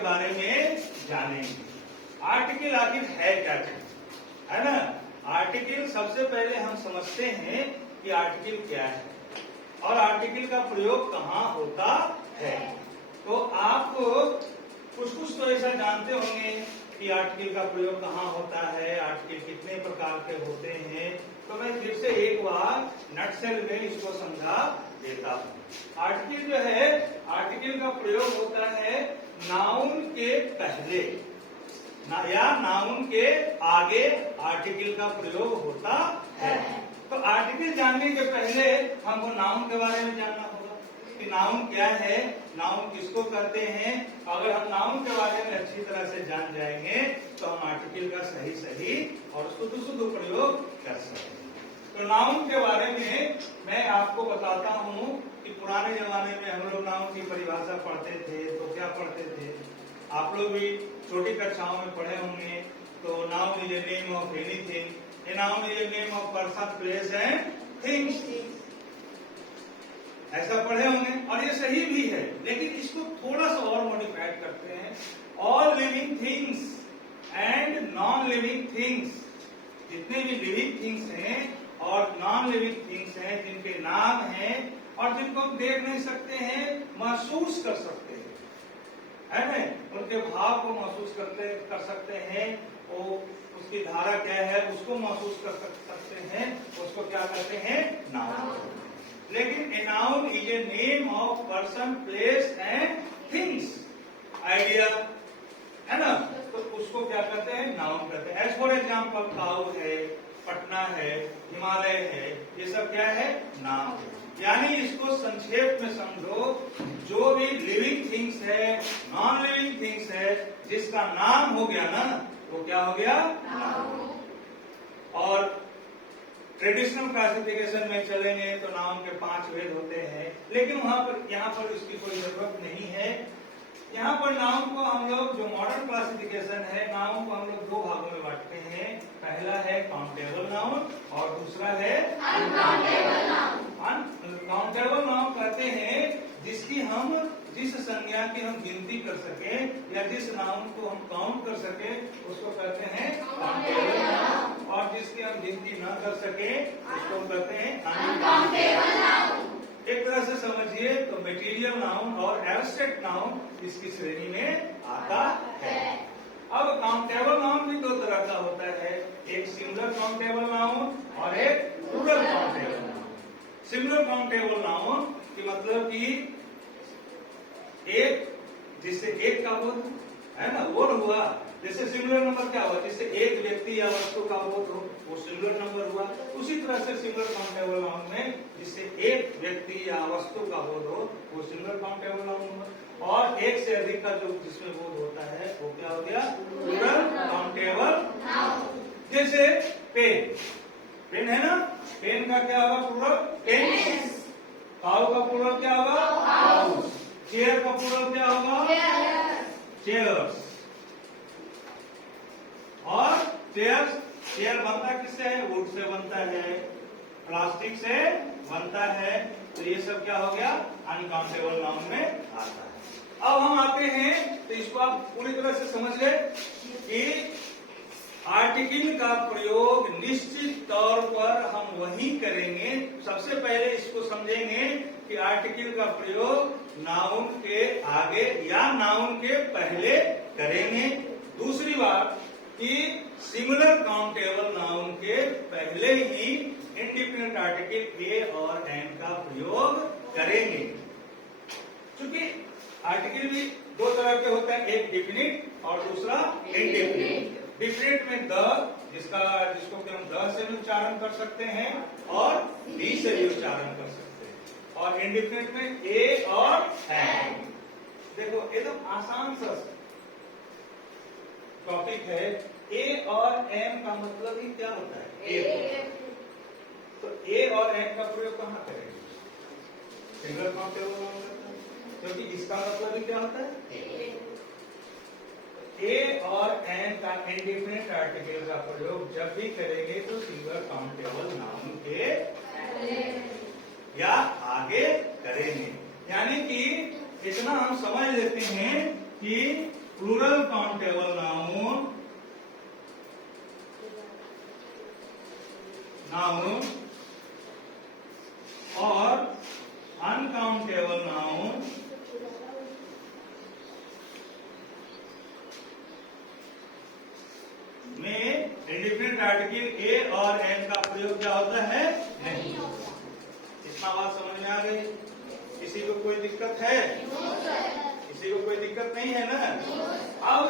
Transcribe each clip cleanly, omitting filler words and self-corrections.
बारे में जानेंगे। आर्टिकल आखिर है क्या चीज, है ना। आर्टिकल सबसे पहले हम समझते हैं कि आर्टिकल क्या है और आर्टिकल का प्रयोग कहाँ होता है। तो आप कुछ तो ऐसा जानते होंगे कि आर्टिकल का प्रयोग कहाँ होता है, आर्टिकल कितने प्रकार के होते हैं। तो मैं फिर से एक बार नटसेल में इसको समझा देता हूँ। आर्टिकल जो है, आर्टिकल का प्रयोग होता है नाउन के पहले या नाउन के आगे आर्टिकल का प्रयोग होता है। तो आर्टिकल जानने के पहले हमको नाउन के बारे में जानना होगा कि नाउन क्या है, नाउन किसको कहते हैं। अगर हम नाउन के बारे में अच्छी तरह से जान जाएंगे तो हम आर्टिकल का सही और शुद्ध प्रयोग कर सकते हैं। तो नाउन के बारे में मैं आपको बताता हूँ कि पुराने जमाने में हम लोग नाउन की परिभाषा पढ़ते थे तो क्या पढ़ते थे, आप लोग भी छोटी कक्षाओं में पढ़े होंगे। तो noun is a name of anything, a noun is a name of person, place and things, ऐसा पढ़े होंगे और ये सही भी है। लेकिन इसको थोड़ा सा और मॉडिफाइड करते हैं, all living things and non living things. जितने भी लिविंग थिंग्स हैं और नॉन लिविंग थिंग्स हैं, जिनके नाम हैं और जिनको हम देख नहीं सकते हैं, महसूस कर सकते हैं, है ना, उनके भाव को महसूस कर सकते हैं, वो उसकी धारा क्या है उसको महसूस कर सकते हैं, उसको क्या कहते हैं, नाउन। लेकिन a noun is a name of person, place and things, idea, है ना, तो उसको क्या कहते हैं, नाउन कहते हैं। एज फॉर एग्जाम्पल काऊ है, पटना है, हिमालय है, ये सब क्या है, नाम है। यानी इसको संक्षेप में समझो, जो भी लिविंग थिंग्स है, नॉन लिविंग थिंग्स है, जिसका नाम हो गया ना, वो क्या हो गया, नाउन। और ट्रेडिशनल क्लासिफिकेशन में चलेंगे तो नाउन के 5 भेद होते हैं, लेकिन यहाँ पर उसकी कोई जरूरत नहीं है। यहाँ पर नाउन को हम लोग, जो मॉडर्न क्लासिफिकेशन है, नाउन को हम लोग 2 भागों में बांटते हैं। पहला है काउंटेबल नाउन और दूसरा है अनकाउंटेबल नाउन। काउंटेबल नाउन कहते हैं जिस संज्ञा की हम गिनती कर सके या जिस नाउन को हम काउंट कर सके उसको कहते हैं काउंटेबल नाउन, और जिसकी हम गिनती न कर सके उसको कहते हैं अनकाउंटेबल नाउन। एक तरह से समझिए तो मटेरियल नाउन और एब्स्ट्रैक्ट नाउन इसकी श्रेणी में आता है। अब काउंटेबल नाउन भी 2 तरह का होता है, एक सिंगुलर काउंटेबल नाउन और एक plural countable noun. Singular countable noun की मतलब कि एक, जिससे एक का बोध है ना, वो हुआ। जैसे सिंगुलर नंबर क्या हुआ, जिससे एक व्यक्ति या वस्तु का बोध हो, वो सिंगुलर नंबर हुआ। उसी तरह से सिंगुलर काउंटेबल नाउन में जिससे एक व्यक्ति या वस्तु का बोध हो, वो सिंगुलर काउंटेबल नाउन हुआ। और एक से अधिक का जो जिसमें बोध होता है वो क्या हो गया, प्लूरल काउंटेबल नाउन। जैसे पेन है ना, पेन का क्या होगा प्लूरल, पेन्स। काऊ का प्लूरल क्या होगा, काउस। चेयर का प्लूरल क्या होगा, चेयर्स। और चेयर बनता किससे है, वुड से बनता है, प्लास्टिक से बनता है। तो ये सब क्या हो गया, अनकाउंटेबल नाउन में आता है। अब हम आते हैं, तो इसको आप पूरी तरह से समझ गए कि आर्टिकल का प्रयोग निश्चित तौर पर हम वही करेंगे। सबसे पहले इसको समझेंगे कि आर्टिकल का प्रयोग नाउन के आगे या नाउन के पहले करेंगे। दूसरी बात कि सिंगुलर काउंटेबल नाउन के पहले ही इंडिपेंडेंट आर्टिकल ए और एन का प्रयोग करेंगे। क्योंकि आर्टिकल भी 2 तरह के होते हैं, एक डिफिनिट और दूसरा इंडेफिनिट। डिफिनिट में द, जिसको कि हम द से भी उच्चारण कर सकते हैं और डी से भी उच्चारण कर सकते हैं, और इंडेफिनिट में ए और एन। देखो एकदम आसान सा टॉपिक है। ए और एम का मतलब ही क्या होता है, ए। तो ए और एम का प्रयोग कहाँ करेंगे, सिंगल काउंटेबल नाउन करता है, क्योंकि इसका मतलब ही क्या होता है, ए और एन का इंडिफिनिट आर्टिकल का प्रयोग जब भी करेंगे तो सिंगल काउंटेबल नाउन के या आगे करेंगे। यानी कि इतना हम समझ लेते हैं कि प्लूरल काउंटेबल नाउन और अनकाउंटेबल नाउन में इंडिफिनिट आर्टिकल ए और एन का प्रयोग क्या होता है? नहीं होता। इतना बात समझ में आ गई? किसी को कोई दिक्कत है? किसी को कोई दिक्कत नहीं है ना? अब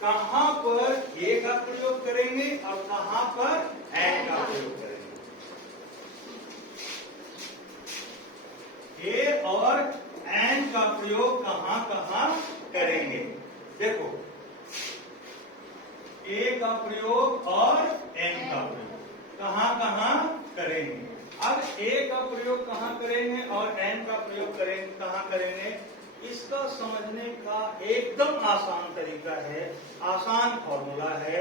कहां पर ए का प्रयोग करेंगे और कहां पर एन का प्रयोग करेंगे? ए और एन का प्रयोग कहां कहां करेंगे? देखो, ए का प्रयोग और एन का प्रयोग कहां कहां करेंगे? अब ए का प्रयोग कहां करेंगे और एन का प्रयोग करेंगे कहां करेंगे? इसका समझने का एकदम आसान तरीका है, आसान फॉर्मूला है।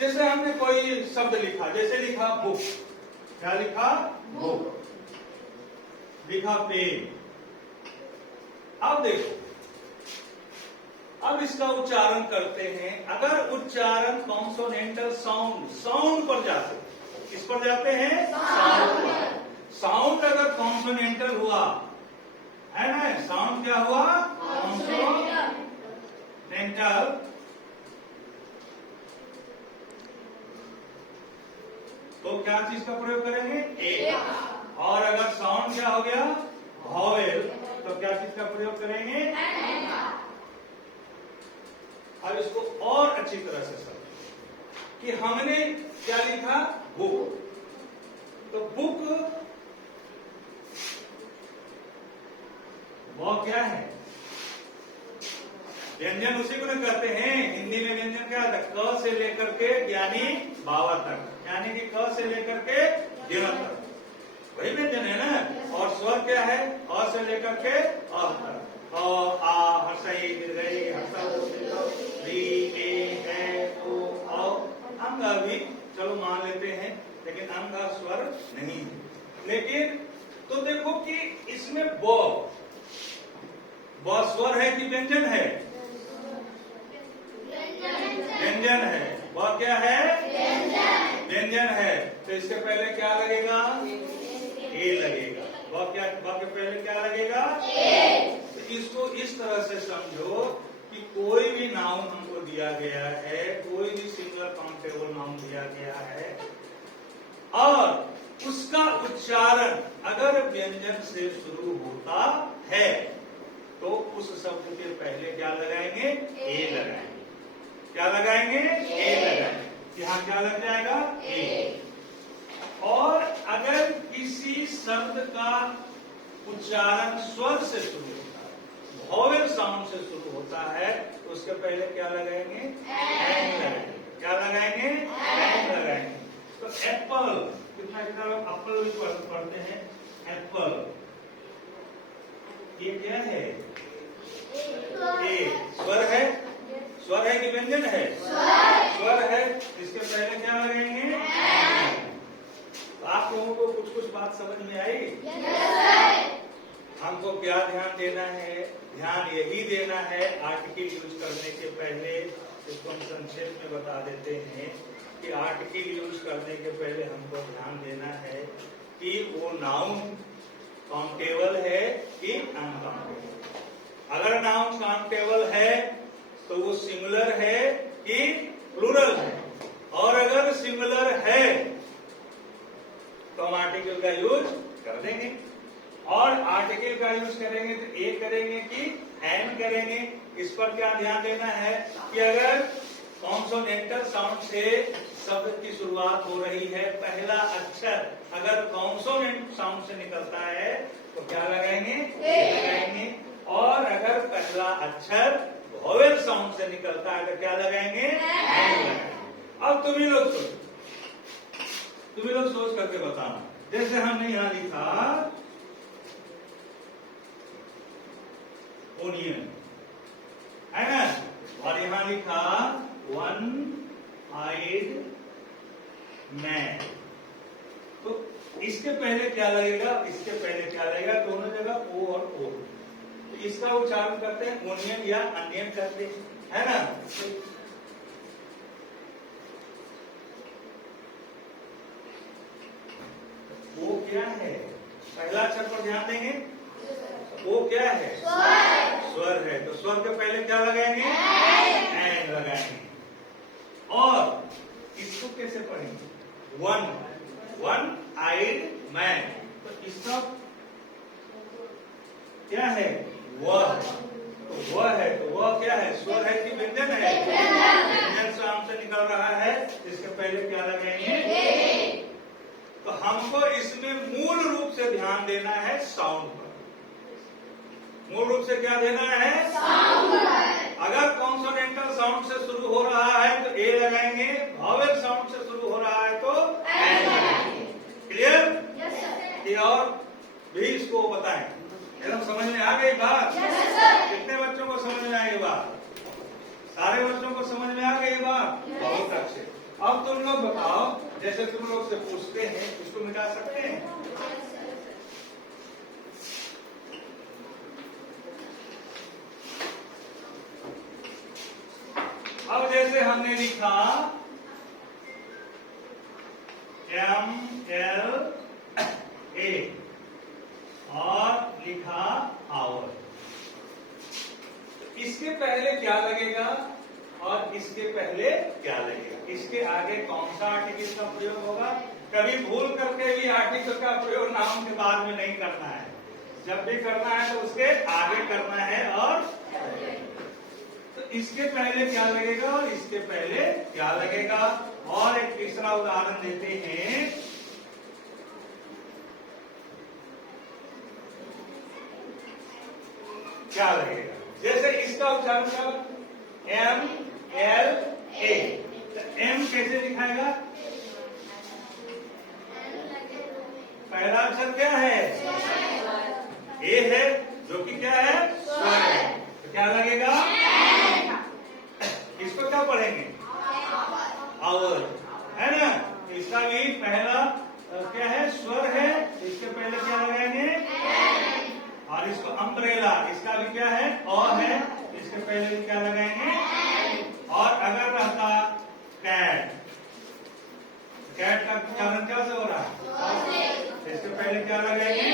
जैसे हमने कोई शब्द लिखा, जैसे लिखा बुक, क्या लिखा? बुक। लिखा पेन। अब देखो, अब इसका उच्चारण करते हैं। अगर उच्चारण कॉन्सोनेंटल साउंड पर जाते, किस पर जाते हैं? साउंड। साउंड अगर कॉन्सोनेंटल हुआ है ना, साउंड क्या हुआ? कॉन्सोनेंटल। तो क्या चीज का प्रयोग करेंगे? ए। और अगर साउंड क्या हो गया? वॉवेल, तो क्या चीज का प्रयोग करेंगे? अब इसको और अच्छी तरह से समझो कि हमने क्या लिखा? बुक। तो बुक वो क्या है? व्यंजन उसी को न कहते हैं। हिंदी में व्यंजन क्या है? क से लेकर के यानी बावा तक, यानी कि क से लेकर के गिर तक, वही व्यंजन है ना। और स्वर क्या है? अ से लेकर के अ तक। अ, आ, हर्षई, दीर्घई, री, ए, ओ, औ। अंग भी चलो मान लेते हैं, लेकिन अंग का स्वर नहीं है। लेकिन तो देखो कि इसमें ब स्वर है कि व्यंजन है? व्यंजन है। वह क्या है? व्यंजन है। तो इसके पहले क्या लगेगा? ए लगेगा। वह के पहले क्या लगेगा? ए। तो इसको इस तरह से समझो कि कोई भी नाउन हमको दिया गया है, कोई भी सिंगुलर काउंटेबल नाउन दिया गया है और उसका उच्चारण अगर व्यंजन से शुरू होता है तो उस शब्द के पहले क्या लगाएंगे? ए लगाएंगे। क्या लगाएंगे? ए लगाएंगे। यहाँ क्या लग जाएगा? ए। और अगर किसी शब्द का उच्चारण स्वर से शुरू होता है, वॉवेल साउंड से शुरू होता है, तो उसके पहले क्या लगाएंगे? एन लगाएंगे। क्या लगाएंगे? एन लगाएंगे। तो एप्पल, कितना लोग एप्पल भी पढ़ते हैं? एप्पल, ये क्या है? ए। स्वर है? स्वर है कि व्यंजन है? स्वर है। इसके पहले क्या लगाएंगे? तो आप लोगों को कुछ कुछ बात समझ में आई? हमको क्या ध्यान देना है? ध्यान यही देना है, आर्टिकल यूज करने के पहले, इसको हम संक्षेप में बता देते हैं कि आर्टिकल यूज करने के पहले हमको ध्यान देना है कि वो नाउन काउंटेबल है कि अनकाउंटेबल। अगर नाउन काउंटेबल है तो वो सिंगुलर है कि प्लूरल है, और अगर सिंगुलर है तो हम आर्टिकल का यूज कर देंगे। और आर्टिकल का यूज करेंगे तो ए करेंगे कि एन करेंगे? इस पर क्या ध्यान देना है कि अगर कॉन्सोनेंटल साउंड से शब्द की शुरुआत हो रही है, पहला अक्षर अगर कॉन्सोनेंट साउंड से निकलता है तो क्या लगाएंगे? ए लगाएंगे। और अगर पहला अक्षर वॉवेल साउंड से निकलता है तो क्या लगाएंगे? एन लगाएंगे। अब तुम ही लोग सोच करके बताना। जैसे हमने यहां लिखा ओनियन, है ना, और यहां लिखा वन आइड मैन, तो इसके पहले क्या लगेगा? इसके पहले क्या लगेगा? दोनों जगह ओ और ओ। तो इसका उच्चारण करते हैं ओनियन या अनियन करते हैं, है ना। वो क्या है, पहला अक्षर पर ध्यान देंगे। वो क्या है, स्वर है। तो स्वर के पहले क्या लगाएंगे, एन लगाएंगे। और इसको कैसे पढ़ेंगे, वन आइड मैन। तो इसका क्या है, वह। तो वह है, तो वह क्या है, स्वर है कि व्यंजन है, व्यंजन साम से निकल रहा है। इसके पहले क्या लगाएंगे, तो हमको इसमें मूल रूप से ध्यान देना है साउंड पर। मूल रूप से क्या देना है, साउंड। अगर कॉन्सोनेंटल साउंड से शुरू हो रहा है तो ए लगाएंगे, वॉवेल साउंड से शुरू हो रहा है तो एन लगाएंगे। क्लियर? ये और भी इसको बताएं, एकदम समझ में आ गई बात? कितने बच्चों को समझ में आई बात? सारे बच्चों को समझ में आ गई बात? बहुत अच्छे। अब तुम लोग बताओ, जैसे तुम लोग से पूछते हैं, इसको मिटा सकते हैं? अब जैसे हमने लिखा MLA और लिखा आवर, इसके पहले क्या लगेगा और इसके पहले क्या लगेगा, इसके आगे कौन सा आर्टिकल का प्रयोग होगा? कभी भूल करके भी आर्टिकल का प्रयोग नाउन के बाद में नहीं करना है। जब भी करना है तो उसके आगे करना है। और तो इसके पहले क्या लगेगा और इसके पहले क्या लगेगा। और एक तीसरा उदाहरण देते हैं, क्या लगेगा, जैसे इसका उच्चारण कर MLA। तो M कैसे लिखाएगा, पहला अक्षर क्या है, ए है, जो कि क्या है, स्वर है। तो क्या लगेगा, इसको क्या पढ़ेंगे, आवर, है ना। इसका भी पहला क्या है, स्वर है। इसके पहले क्या लगाएंगे, और इसको अम्ब्रेला, इसका भी क्या है, अ है। इसके पहले भी क्या लगाएंगे। और अगर रहता कैट, कैट का उच्चारण क्या से हो रहा है, इसके पहले क्या लगाएंगे,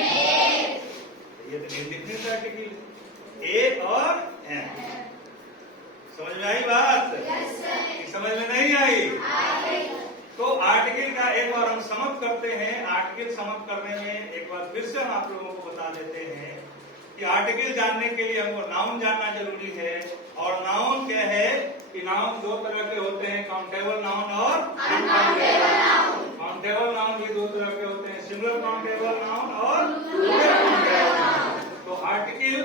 ये तो इंडिफिनिट आर्टिकल ए और एन। समझ में आई बात? समझ में नहीं आई? तो आर्टिकल का एक बार हम समझ करते हैं। आर्टिकल समझ करने में एक बार फिर से हम आप लोगों को बता देते हैं कि आर्टिकल जानने के लिए हमको नाउन जानना जरूरी है। और नाउन क्या है कि नाउन दो तरह के होते हैं, काउंटेबल नाउन और अनकाउंटेबल नाउन। काउंटेबल नाउन भी दो तरह के होते हैं, सिंगुलर काउंटेबल नाउन और प्लूरल काउंटेबल नाउन। तो आर्टिकल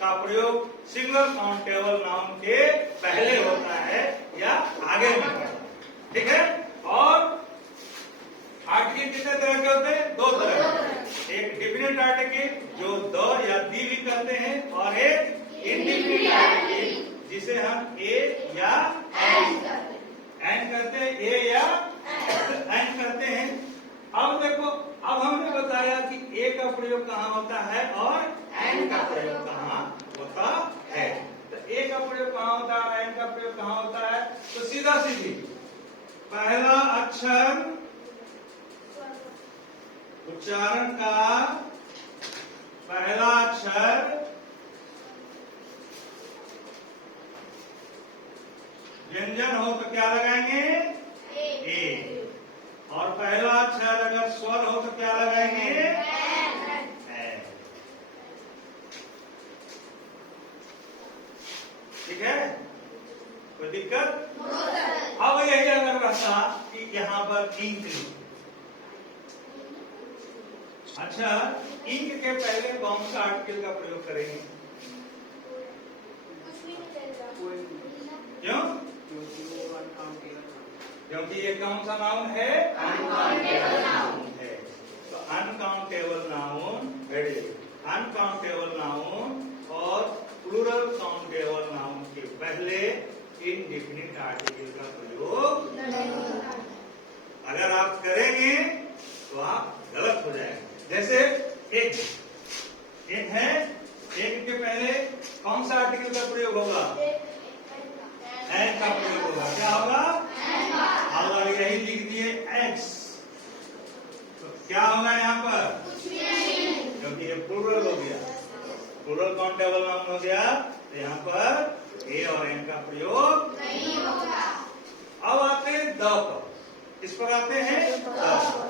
का प्रयोग सिंगुलर काउंटेबल नाउन के पहले होता है या आगे में होता है, ठीक है। और आर्टिकल कितने तरह के होते हैं, दो तरह के, एक डिफिनिट आर्टिकल जो द या दी भी कहते हैं, और एक इंडिफिनिट आर्टिकल जिसे हम ए या एन कहते हैं, ए या एन कहते हैं। अब देखो, अब हमने बताया कि ए का प्रयोग कहाँ होता है और एन का प्रयोग कहाँ होता है। तो ए का प्रयोग कहाँ होता है और एन का प्रयोग कहाँ होता है, तो सीधा सीधी पहला अक्षर उच्चारण का पहला अक्षर व्यंजन हो तो क्या लगाएंगे, ए। और पहला अक्षर अगर स्वर हो तो क्या लगाएंगे, ए। ठीक है, कोई दिक्कत? अब यही अगर रहता कि यहाँ पर इंक, अच्छा इंक के पहले कौन सा आर्टिकल का प्रयोग करेंगे, क्यों? क्योंकि ये कौन सा नाउन है, अनकाउंटेबल नाउन है। तो अनकाउंटेबल नाउन, अनकाउंटेबल नाउन और प्लूरल काउंटेबल नाउन के पहले इनडिफिनिट आर्टिकल का प्रयोग अगर आप करेंगे तो आप गलत हो जाएंगे। जैसे एक है एक के पहले कौन सा आर्टिकल का प्रयोग होगा? एंड का प्रयोग होगा। क्या होगा? और यही लिख दिए एग्स, तो क्या होगा यहाँ पर? क्योंकि ये प्लूरल हो गया, प्लूरल काउंटेबल नाउन हो गया, तो यहाँ पर ए और एन का प्रयोग नहीं होगा। अब आते हैं द पर, किस पर आते हैं? द पर।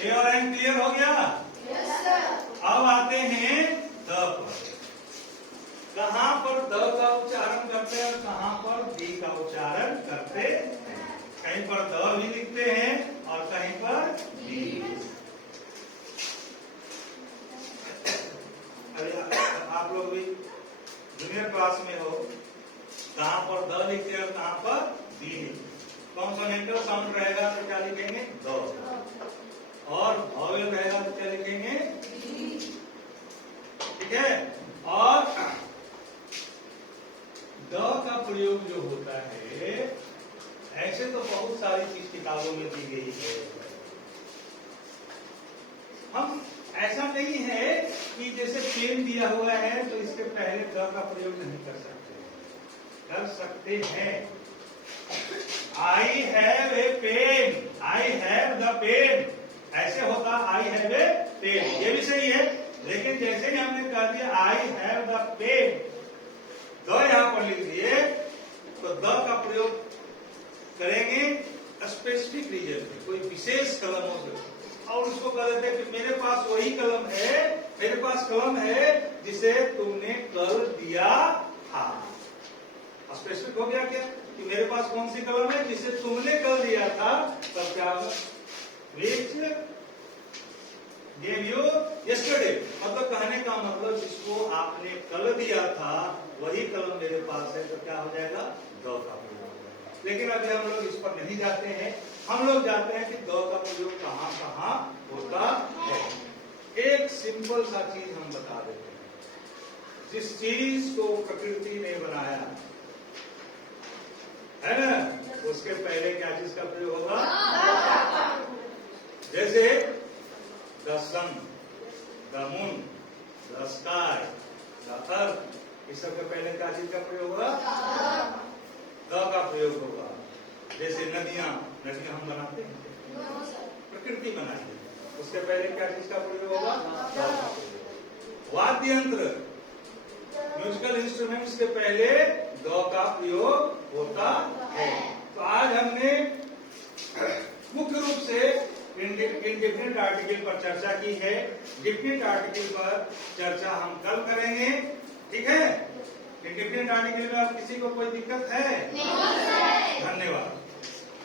ए और एन क्लियर हो गया? अब आते हैं द पर। कहां पर द का उच्चारण करते हैं और कहां पर दी का उच्चारण करते हैं? कहीं पर द भी लिखते हैं और कहीं पर दी। अरे आप लोग भी जूनियर क्लास में हो, कहां पर द लिखते हैं और कहां पर दी लिखते। कॉन्सोनेंटल साउंड रहेगा तो क्या लिखेंगे? द, और वॉवेल रहेगा तो क्या लिखेंगे? ठीक है। और द का प्रयोग जो होता है, ऐसे तो बहुत सारी चीज किताबों में दी गई है। हम ऐसा नहीं है कि जैसे पेन दिया हुआ है तो इसके पहले द का प्रयोग नहीं कर सकते, कर सकते हैं। I have a pen, I have the pen, ऐसे होता आई हैव ए पेन, ये भी सही है। लेकिन जैसे ही हमने कह दिया I have the pen, the यहां पर लिख दिए, तो द का प्रयोग करेंगे स्पेसिफिक रीजन में, कोई विशेष कलम हो सकती, और उसको कह देते हैं कि मेरे पास वही कलम है, मेरे पास कलम है जिसे तुमने कल दिया था। स्पेसिफिक हो गया क्या कि मेरे पास कौन सी कलम है जिसे तुमने कल दिया था? तब क्या होगा? विच गेव यू यस्टरडे, मतलब कहने का मतलब जिसको आपने कल दिया था वही कलम मेरे पास है, तो क्या हो जाएगा? द का प्रयोग हो जाएगा। लेकिन अभी हम लोग इस पर नहीं जाते हैं, हम लोग जाते हैं कि द का प्रयोग कहां कहां होता है। एक सिंपल सा चीज हम बता देते हैं, जिस चीज को प्रकृति ने बनाया है ना, उसके पहले क्या चीज का प्रयोग होगा? जैसे the sun, the moon, the sky, the earth, इस सब के पहले क्या चीज का प्रयोग होगा? द का प्रयोग होगा। जैसे नदियां, नदियां हम बनाते हैं, प्रकृति बनाई है, उसके पहले क्या चीज का प्रयोग होगा? द का प्रयोग। वाद्य यंत्र, म्यूजिकल इंस्ट्रूमेंट्स के पहले द का प्रयोग होता है। तो आज हमने मुख्य रूप से इंडिफिनिट आर्टिकल पर चर्चा की है। डिफिनिट आर्टिकल पर चर्चा हम कल करेंगे, ठीक है? इंडिफिनिट आर्टिकल में अब किसी को कोई दिक्कत है? नहीं।